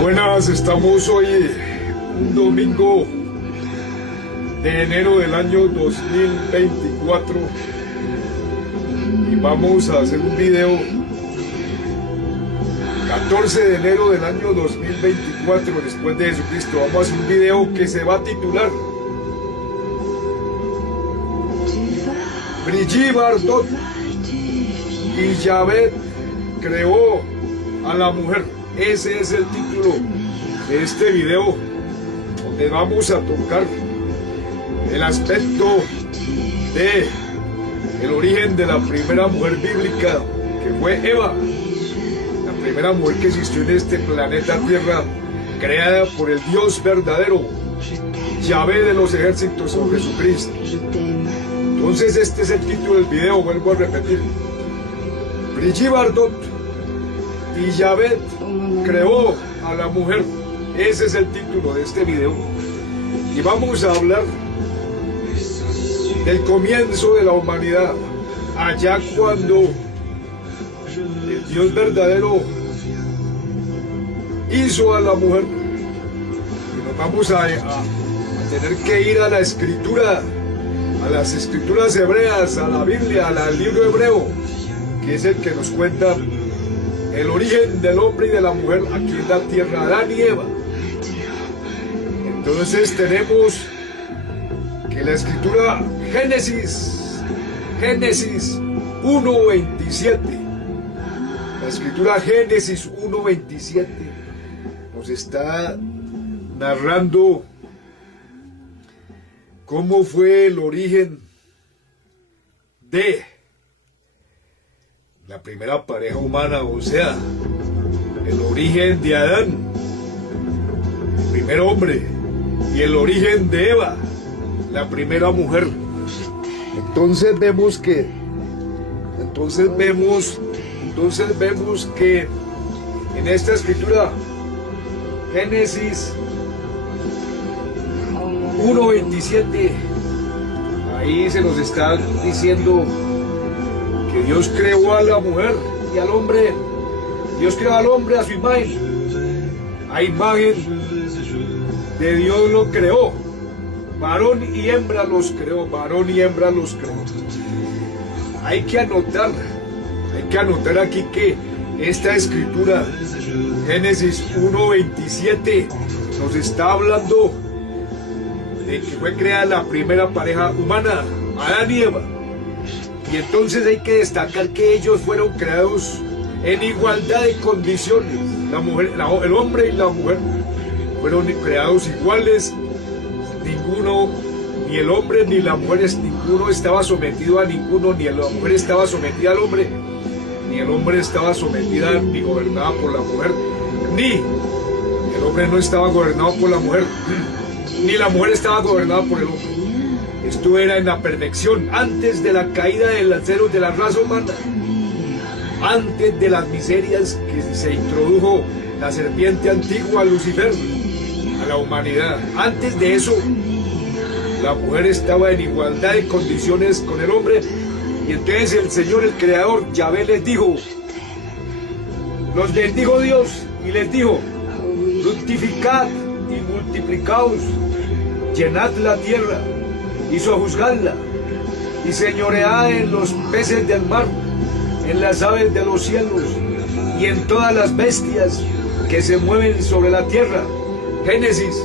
Buenas, estamos hoy un domingo de enero del año 2024 y vamos a hacer un video 14 de enero del año 2024 después de Jesucristo. Vamos a hacer un video que se va a titular Brigitte Bardot y Yahvé creó a la mujer. Ese es el título de este video, donde vamos a tocar el aspecto de el origen de la primera mujer bíblica, que fue Eva, la primera mujer que existió en este planeta Tierra, creada por el Dios verdadero, Yahvé de los ejércitos, o Jesucristo. Entonces este es el título del video, vuelvo a repetir: Brigitte Bardot y Yahvé creó a la mujer. Ese es el título de este video. Y vamos a hablar del comienzo de la humanidad, allá cuando el Dios verdadero hizo a la mujer. Y nos vamos a tener que ir a la escritura, a las escrituras hebreas, a la Biblia, al libro hebreo, que es el que nos cuenta el origen del hombre y de la mujer aquí en la tierra, Adán y Eva. Entonces tenemos que la escritura Génesis 1:27, la escritura Génesis 1:27 nos está narrando cómo fue el origen de la primera pareja humana, o sea, el origen de Adán, el primer hombre, y el origen de Eva, la primera mujer. Entonces vemos que en esta escritura Génesis 1:27, ahí se nos está diciendo que Dios creó a la mujer y al hombre. Dios creó al hombre a su imagen. A imagen de Dios lo creó. Varón y hembra los creó. Varón y hembra los creó. Hay que anotar aquí que esta escritura, Génesis 1:27, nos está hablando de que fue creada la primera pareja humana, Adán y Eva. Y entonces hay que destacar que ellos fueron creados en igualdad de condiciones. El hombre y la mujer fueron creados iguales. Ninguno, ni el hombre ni la mujer, ninguno estaba sometido a ninguno, ni la mujer estaba sometida al hombre, ni el hombre estaba sometida ni gobernada por la mujer, ni el hombre no estaba gobernado por la mujer, ni la mujer estaba gobernada por el hombre. Esto era en la perfección, antes de la caída del acero de la raza humana, antes de las miserias que se introdujo la serpiente antigua, Lucifer, a la humanidad. Antes de eso, la mujer estaba en igualdad de condiciones con el hombre. Y entonces el Señor, el Creador, Yahvé, les dijo, los bendijo Dios y les dijo: fructificad y multiplicaos, llenad la tierra y sojuzgadla, y señoread en los peces del mar, en las aves de los cielos, y en todas las bestias que se mueven sobre la tierra. Génesis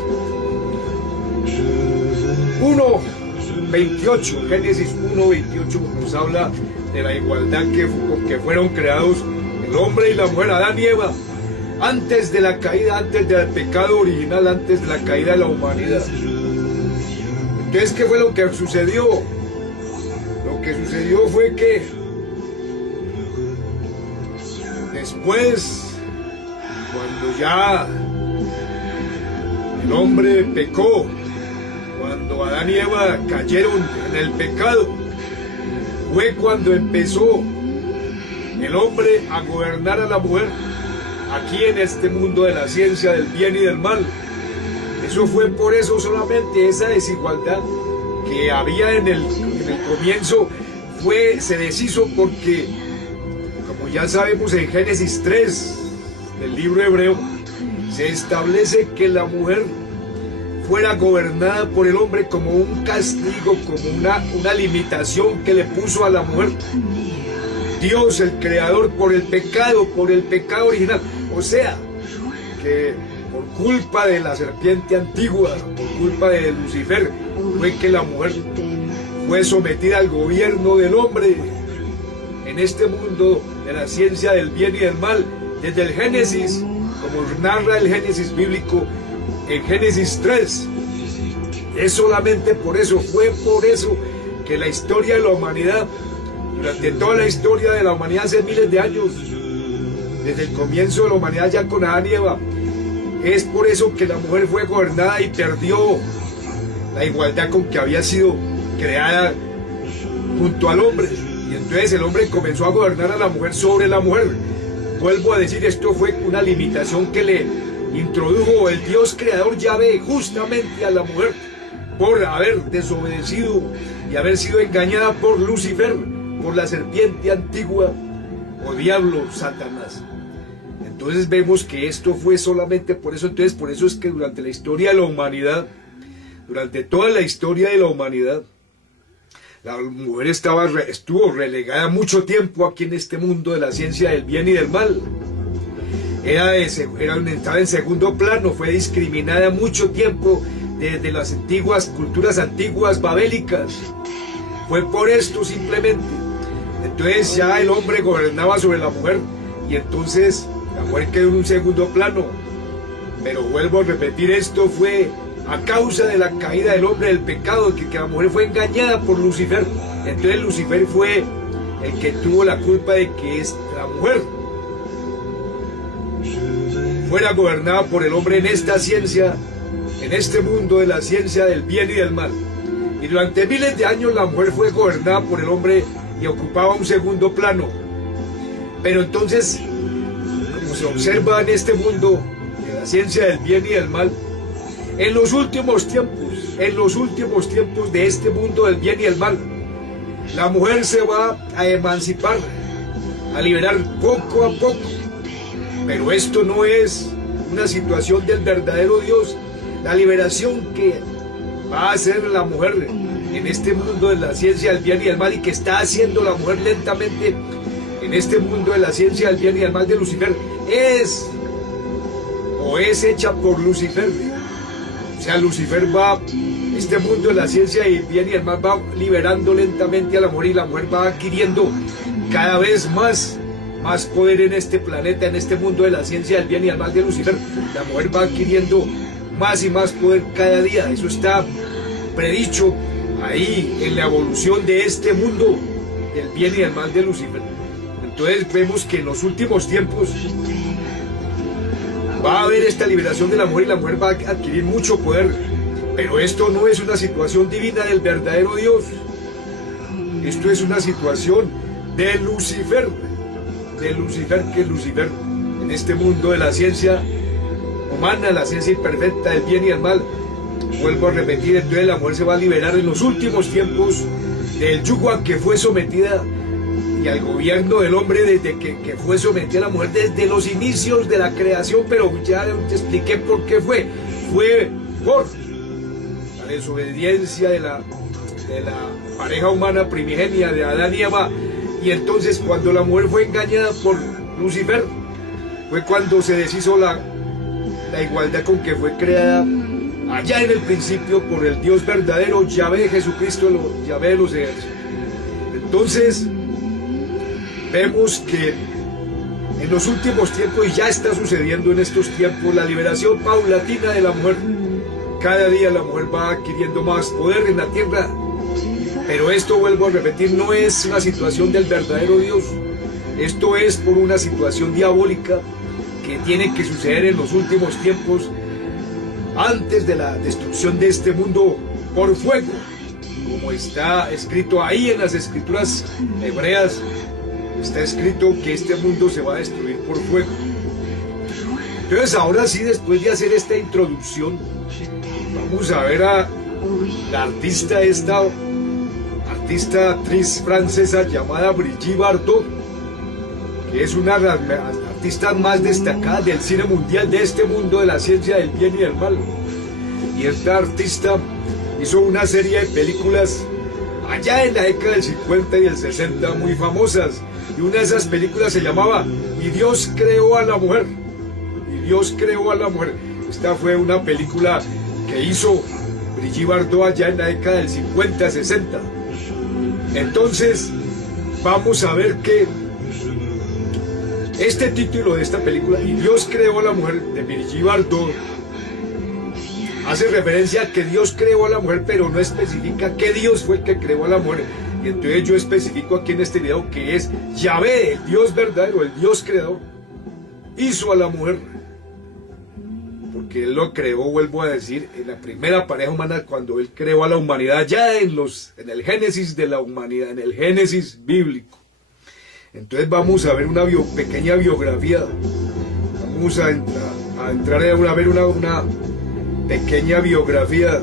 1:28, Génesis 1:28 nos habla de la igualdad que fueron creados el hombre y la mujer, Adán y Eva, antes de la caída, antes del pecado original, antes de la caída de la humanidad. Entonces, ¿qué fue lo que sucedió? Lo que sucedió fue que después, cuando ya el hombre pecó, cuando Adán y Eva cayeron en el pecado, fue cuando empezó el hombre a gobernar a la mujer aquí en este mundo de la ciencia del bien y del mal. Eso fue por eso solamente, esa desigualdad que había en el comienzo se deshizo porque, como ya sabemos en Génesis 3 del libro hebreo, se establece que la mujer fuera gobernada por el hombre como un castigo, como una limitación que le puso a la mujer Dios, el Creador, por el pecado original. O sea, que por culpa de la serpiente antigua, por culpa de Lucifer, fue que la mujer fue sometida al gobierno del hombre en este mundo de la ciencia del bien y del mal, desde el Génesis, como narra el Génesis bíblico en Génesis 3. Es solamente por eso, fue por eso que la historia de la humanidad, durante toda la historia de la humanidad hace miles de años, desde el comienzo de la humanidad ya con Adán y Eva, es por eso que la mujer fue gobernada y perdió la igualdad con que había sido creada junto al hombre. Y entonces el hombre comenzó a gobernar a la mujer sobre la mujer. Vuelvo a decir, esto fue una limitación que le introdujo el Dios creador Yahvé justamente a la mujer por haber desobedecido y haber sido engañada por Lucifer, por la serpiente antigua o diablo, Satanás. Entonces vemos que esto fue solamente por eso. Entonces por eso es que durante la historia de la humanidad, durante toda la historia de la humanidad, la mujer estuvo relegada mucho tiempo aquí en este mundo de la ciencia del bien y del mal. Estaba en segundo plano, fue discriminada mucho tiempo desde las antiguas culturas antiguas babélicas. Fue por esto simplemente. Entonces ya el hombre gobernaba sobre la mujer y entonces la mujer quedó en un segundo plano. Pero vuelvo a repetir, esto fue a causa de la caída del hombre, del pecado, que la mujer fue engañada por Lucifer. Entonces Lucifer fue el que tuvo la culpa de que la mujer fuera gobernada por el hombre en esta ciencia, en este mundo de la ciencia del bien y del mal. Y durante miles de años la mujer fue gobernada por el hombre y ocupaba un segundo plano. Pero entonces, como se observa en este mundo de la ciencia del bien y del mal, en los últimos tiempos de este mundo del bien y del mal, la mujer se va a emancipar, a liberar poco a poco. Pero esto no es una situación del verdadero Dios. La liberación que va a hacer la mujer en este mundo de la ciencia del bien y del mal, y que está haciendo la mujer lentamente en este mundo de la ciencia del bien y del mal de Lucifer, es hecha por Lucifer. O sea, Lucifer va, este mundo de la ciencia del bien y del mal va liberando lentamente a la mujer, y la mujer va adquiriendo cada vez más poder en este planeta, en este mundo de la ciencia del bien y del mal de Lucifer. La mujer va adquiriendo más y más poder cada día. Eso está predicho ahí en la evolución de este mundo del bien y del mal de Lucifer. Entonces vemos que en los últimos tiempos va a haber esta liberación de la mujer, y la mujer va a adquirir mucho poder. Pero esto no es una situación divina del verdadero Dios. Esto es una situación de Lucifer. Que Lucifer en este mundo de la ciencia humana, la ciencia imperfecta del bien y el mal, vuelvo a repetir, entonces la mujer se va a liberar en los últimos tiempos del yugo a que fue sometida y al gobierno del hombre desde que fue sometida la mujer desde los inicios de la creación. Pero ya te expliqué por qué fue por la desobediencia de la pareja humana primigenia de Adán y Eva. Y entonces cuando la mujer fue engañada por Lucifer, fue cuando se deshizo la igualdad con que fue creada allá en el principio por el Dios verdadero, Yahvé, Jesucristo, Yahvé de los ejércitos. Entonces vemos que en los últimos tiempos, y ya está sucediendo en estos tiempos, la liberación paulatina de la mujer. Cada día la mujer va adquiriendo más poder en la tierra. Pero esto, vuelvo a repetir, no es una situación del verdadero Dios. Esto es por una situación diabólica que tiene que suceder en los últimos tiempos, antes de la destrucción de este mundo por fuego, como está escrito ahí en las escrituras hebreas. Está escrito que este mundo se va a destruir por fuego. Entonces ahora sí, después de hacer esta introducción, vamos a ver a la actriz francesa llamada Brigitte Bardot, que es una de las artistas más destacadas del cine mundial, de este mundo de la ciencia del bien y del mal. Y esta artista hizo una serie de películas allá en la década del 50 y del 60 muy famosas. Y una de esas películas se llamaba Y Dios creó a la mujer. Y Dios creó a la mujer. Esta fue una película que hizo Brigitte Bardot allá en la década del 50-60. Entonces, vamos a ver que este título de esta película, Y Dios creó a la mujer, de Brigitte Bardot, hace referencia a que Dios creó a la mujer, pero no especifica qué Dios fue el que creó a la mujer. Y entonces yo especifico aquí en este video que es Yahvé, el Dios verdadero, el Dios creador, hizo a la mujer. Porque Él lo creó, vuelvo a decir, en la primera pareja humana, cuando Él creó a la humanidad, ya en el génesis de la humanidad, en el génesis bíblico. Entonces vamos a ver una pequeña biografía. Vamos a entrar a ver una pequeña biografía.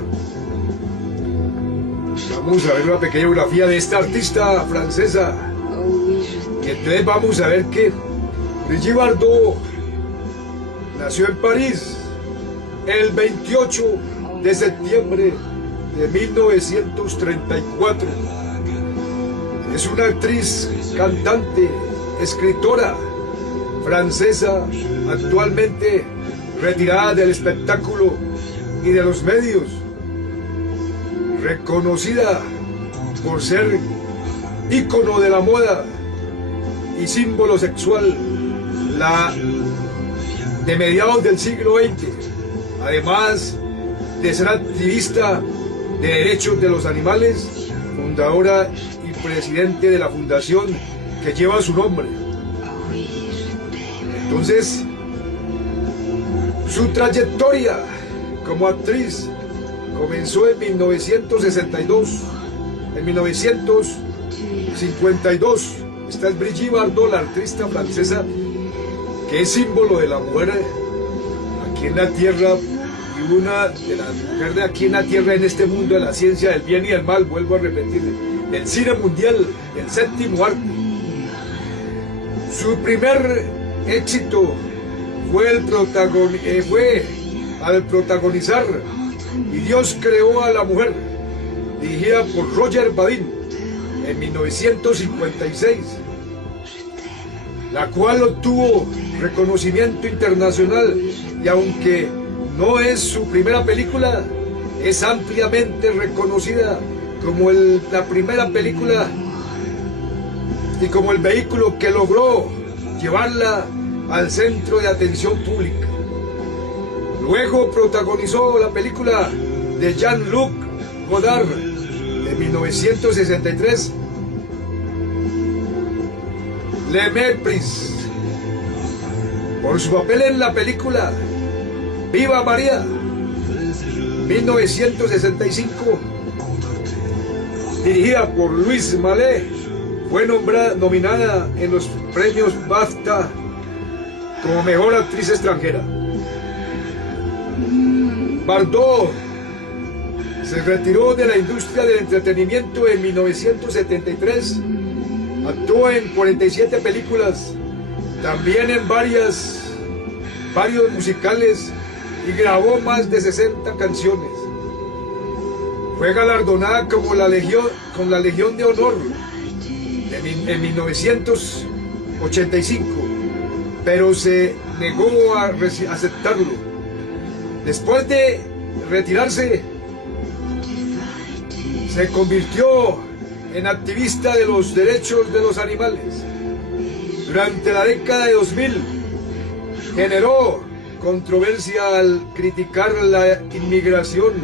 Vamos a ver una pequeña biografía de esta artista francesa. Y entonces vamos a ver que Brigitte Bardot nació en París el 28 de septiembre de 1934. Es una actriz, cantante, escritora francesa, actualmente retirada del espectáculo y de los medios, reconocida por ser ícono de la moda y símbolo sexual de mediados del siglo XX, además de ser activista de derechos de los animales, fundadora y presidente de la fundación que lleva su nombre. Entonces, su trayectoria como actriz comenzó en 1962, en 1952. Esta es Brigitte Bardot, la artista francesa, que es símbolo de la mujer aquí en la tierra, y una de las mujeres de aquí en la tierra, en este mundo de la ciencia del bien y del mal, vuelvo a repetir, del cine mundial, del séptimo arte. Su primer éxito fue al protagonizar Y Dios creó a la mujer, dirigida por Roger Vadim en 1956, la cual obtuvo reconocimiento internacional, y aunque no es su primera película, es ampliamente reconocida como la primera película y como el vehículo que logró llevarla al centro de atención pública. Luego protagonizó la película de Jean-Luc Godard de 1963, Le Mépris, por su papel en la película Viva María, 1965, dirigida por Louise Malle. Fue nominada en los premios BAFTA como mejor actriz extranjera. Bardot se retiró de la industria del entretenimiento en 1973. Actuó en 47 películas, también en varios musicales, y grabó más de 60 canciones. Fue galardonada con la Legión de Honor en 1985, pero se negó a aceptarlo. Después de retirarse, se convirtió en activista de los derechos de los animales. Durante la década de 2000, generó controversia al criticar la inmigración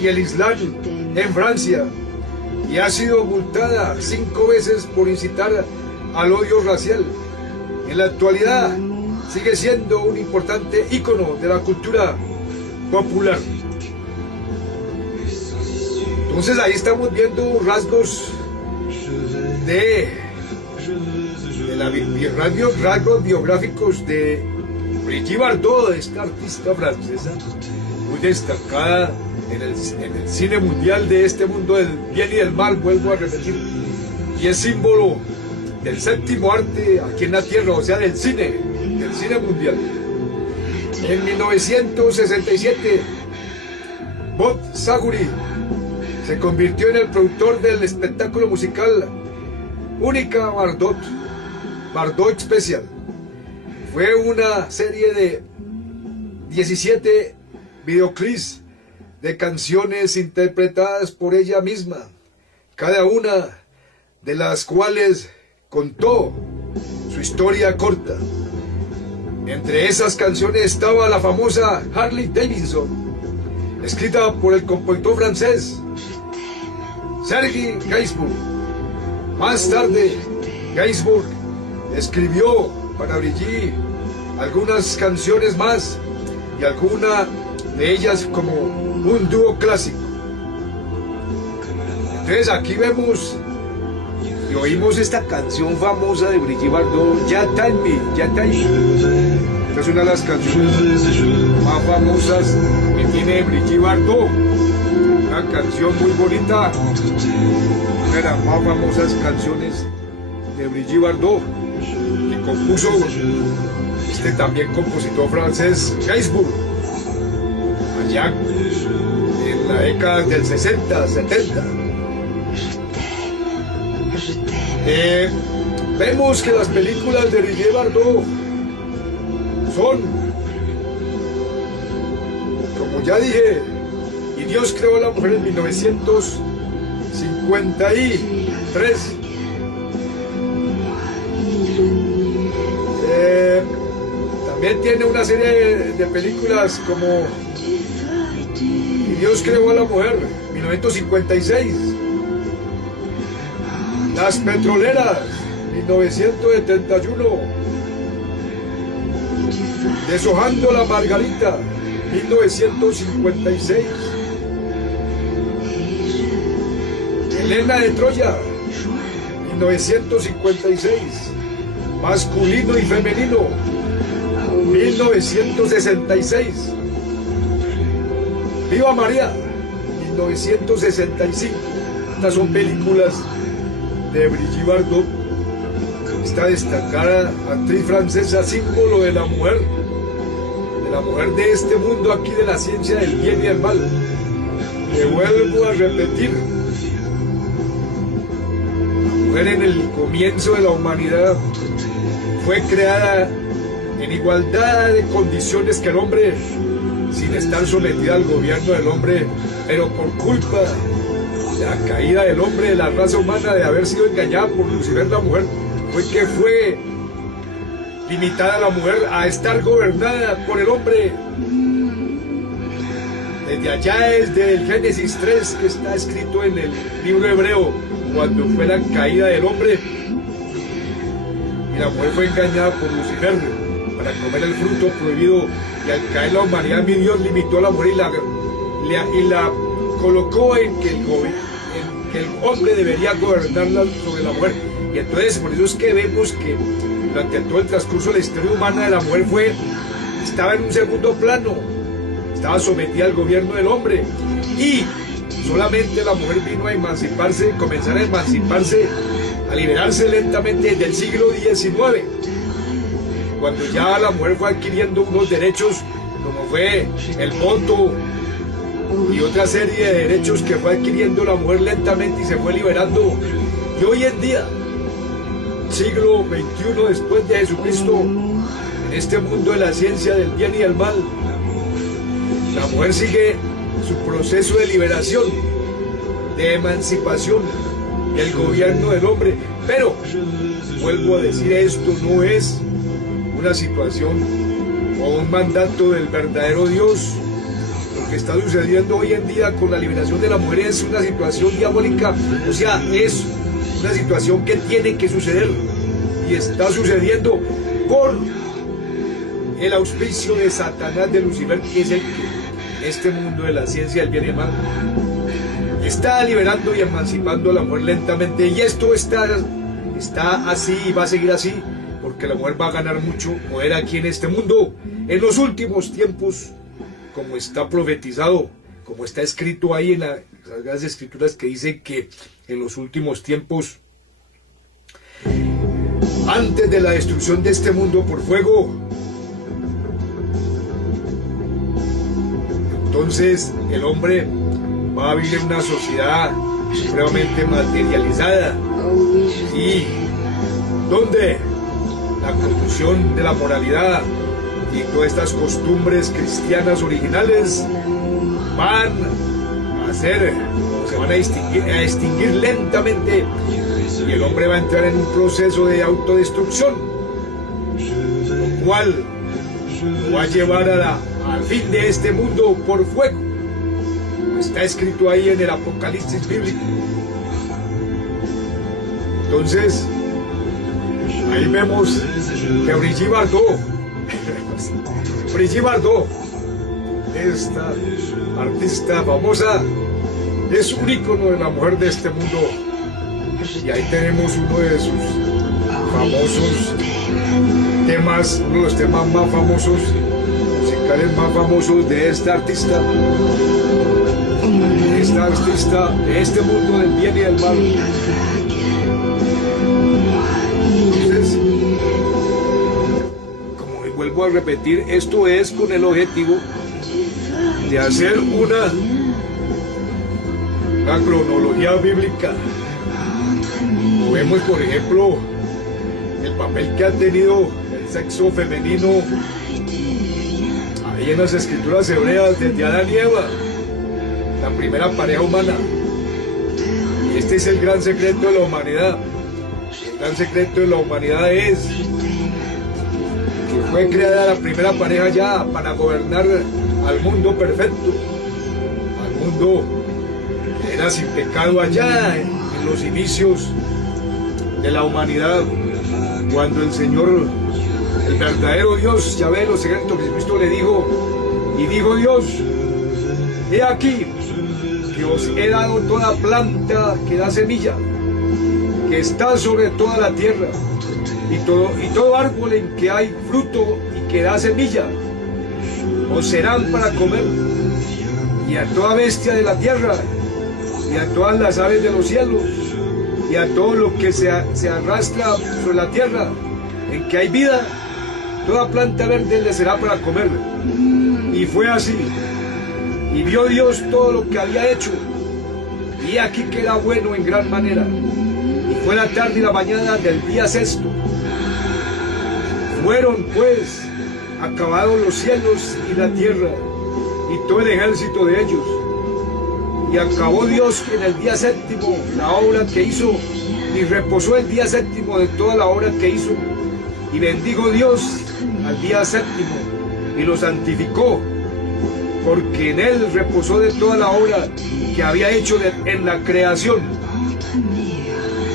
y el Islam en Francia, y ha sido multada 5 veces por incitar al odio racial. En la actualidad sigue siendo un importante ícono de la cultura popular. Entonces ahí estamos viendo rasgos rasgos biográficos de Brigitte Bardot, esta artista francesa muy destacada en el cine mundial de este mundo del bien y del mal, vuelvo a repetir, y es símbolo del séptimo arte aquí en la tierra, o sea, del cine mundial. En 1967, Bob Saget se convirtió en el productor del espectáculo musical Única Bardot Special. Fue una serie de 17 videoclips de canciones interpretadas por ella misma, cada una de las cuales contó su historia corta. Entre esas canciones estaba la famosa Harley Davidson, escrita por el compositor francés Serge Gainsbourg. Más tarde, Gainsbourg escribió para Brigitte algunas canciones más, y algunas de ellas como un dúo clásico. Entonces aquí vemos y oímos esta canción famosa de Brigitte Bardot, Ya Time Me. Esta es una de las canciones más famosas que tiene Brigitte Bardot. Una canción muy bonita, una de las más famosas canciones de Brigitte Bardot, que compuso este también compositor francés Gainsbourg, allá en la década del 60, 70. Vemos que las películas de Brigitte Bardot son, como ya dije, y Dios creó a la mujer en 1953. También tiene una serie de películas como Y Dios creó a la mujer, 1956. Las Petroleras, 1971. Deshojando la Margarita, 1956. Helena de Troya, 1956. Masculino y femenino, 1966. Viva María, 1965. Estas son películas de Brigitte Bardot, esta destacada actriz francesa, símbolo de la mujer de este mundo aquí, de la ciencia del bien y del mal. Le vuelvo a repetir, la mujer en el comienzo de la humanidad fue creada en igualdad de condiciones que el hombre, sin estar sometida al gobierno del hombre, pero por culpa de la caída del hombre, de la raza humana, de haber sido engañada por Lucifer, la mujer, fue limitada a la mujer a estar gobernada por el hombre. Desde allá, desde el Génesis 3, que está escrito en el libro hebreo, cuando fue la caída del hombre, y la mujer fue engañada por Lucifer para comer el fruto prohibido, y al caer la humanidad, mi Dios limitó a la mujer y la colocó en que el hombre debería gobernarla sobre la mujer. Y entonces por eso es que vemos que durante todo el transcurso de la historia humana, de la mujer estaba en un segundo plano, estaba sometida al gobierno del hombre, y solamente la mujer vino a emanciparse, comenzar a emanciparse, a liberarse lentamente desde el siglo XIX, cuando ya la mujer fue adquiriendo unos derechos, como fue el voto y otra serie de derechos que fue adquiriendo la mujer lentamente y se fue liberando. Y hoy en día, siglo XXI después de Jesucristo, en este mundo de la ciencia del bien y del mal, la mujer sigue su proceso de liberación, de emancipación del gobierno del hombre. Pero, vuelvo a decir, esto no es una situación o un mandato del verdadero Dios. Lo que está sucediendo hoy en día con la liberación de la mujer es una situación diabólica, o sea, es una situación que tiene que suceder y está sucediendo por el auspicio de Satanás, de Lucifer, que es el que este mundo de la ciencia del bien y el mal está liberando y emancipando a la mujer lentamente, y esto está así y va a seguir así, porque la mujer va a ganar mucho poder aquí en este mundo en los últimos tiempos, como está profetizado, como está escrito ahí en las Sagradas Escrituras, que dice que en los últimos tiempos antes de la destrucción de este mundo por fuego, entonces el hombre va a vivir en una sociedad supremamente materializada y donde la corrupción de la moralidad y todas estas costumbres cristianas originales van a ser, se van a extinguir lentamente, y el hombre va a entrar en un proceso de autodestrucción, lo cual lo va a llevar al fin de este mundo por fuego. Está escrito ahí en el Apocalipsis bíblico. Entonces, ahí vemos que Brigitte Bardot, esta artista famosa, es un ícono de la mujer de este mundo. Y ahí tenemos uno de sus famosos temas, uno de los temas más famosos, musicales más famosos de esta artista de este mundo del bien y del mal. Entonces, como vuelvo a repetir, esto es con el objetivo de hacer una cronología bíblica. Como vemos, por ejemplo, el papel que ha tenido el sexo femenino ahí en las escrituras hebreas desde Adán y Eva, la primera pareja humana. Y este es el gran secreto de la humanidad. El gran secreto de la humanidad es que fue creada la primera pareja ya para gobernar al mundo perfecto, al mundo que era sin pecado allá en los inicios de la humanidad, cuando el Señor, el verdadero Dios, Yahvé de los ejércitos, Jesucristo le dijo, y dijo Dios: he aquí que os he dado toda planta que da semilla, que está sobre toda la tierra, y todo árbol en que hay fruto y que da semilla, os serán para comer, y a toda bestia de la tierra, y a todas las aves de los cielos, y a todo lo que se arrastra sobre la tierra, en que hay vida, toda planta verde le será para comer. Y fue así. Y vio Dios todo lo que había hecho, y aquí que era bueno en gran manera. Y fue la tarde y la mañana del día sexto. Fueron pues acabados los cielos y la tierra, y todo el ejército de ellos. Y acabó Dios en el día séptimo la obra que hizo, y reposó el día séptimo de toda la obra que hizo. Y bendijo Dios al día séptimo, y lo santificó, porque en él reposó de toda la obra que había hecho en la creación.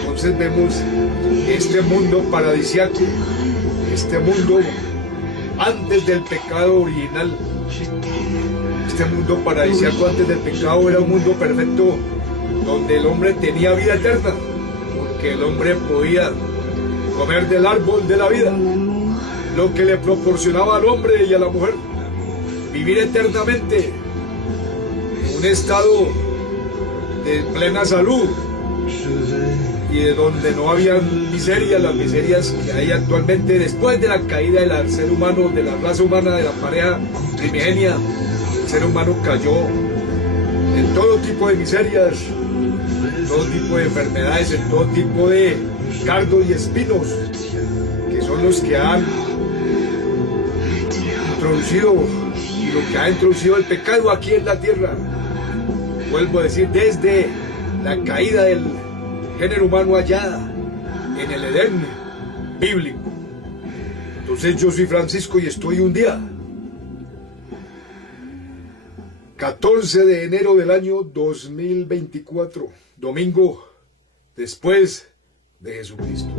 Entonces vemos este mundo paradisíaco, este mundo antes del pecado original. Este mundo paradisíaco antes del pecado era un mundo perfecto, donde el hombre tenía vida eterna, porque el hombre podía comer del árbol de la vida, lo que le proporcionaba al hombre y a la mujer vivir eternamente en un estado de plena salud, y de donde no había miseria, las miserias que hay actualmente después de la caída del ser humano, de la raza humana, de la pareja primigenia. El ser humano cayó en todo tipo de miserias, en todo tipo de enfermedades, en todo tipo de cardos y espinos, que son los que han introducido, y lo que ha introducido el pecado aquí en la tierra. Vuelvo a decir, desde la caída del género humano allá en el Edén bíblico. Entonces yo soy Francisco y estoy un día 14 de enero del año 2024, domingo después de Jesucristo.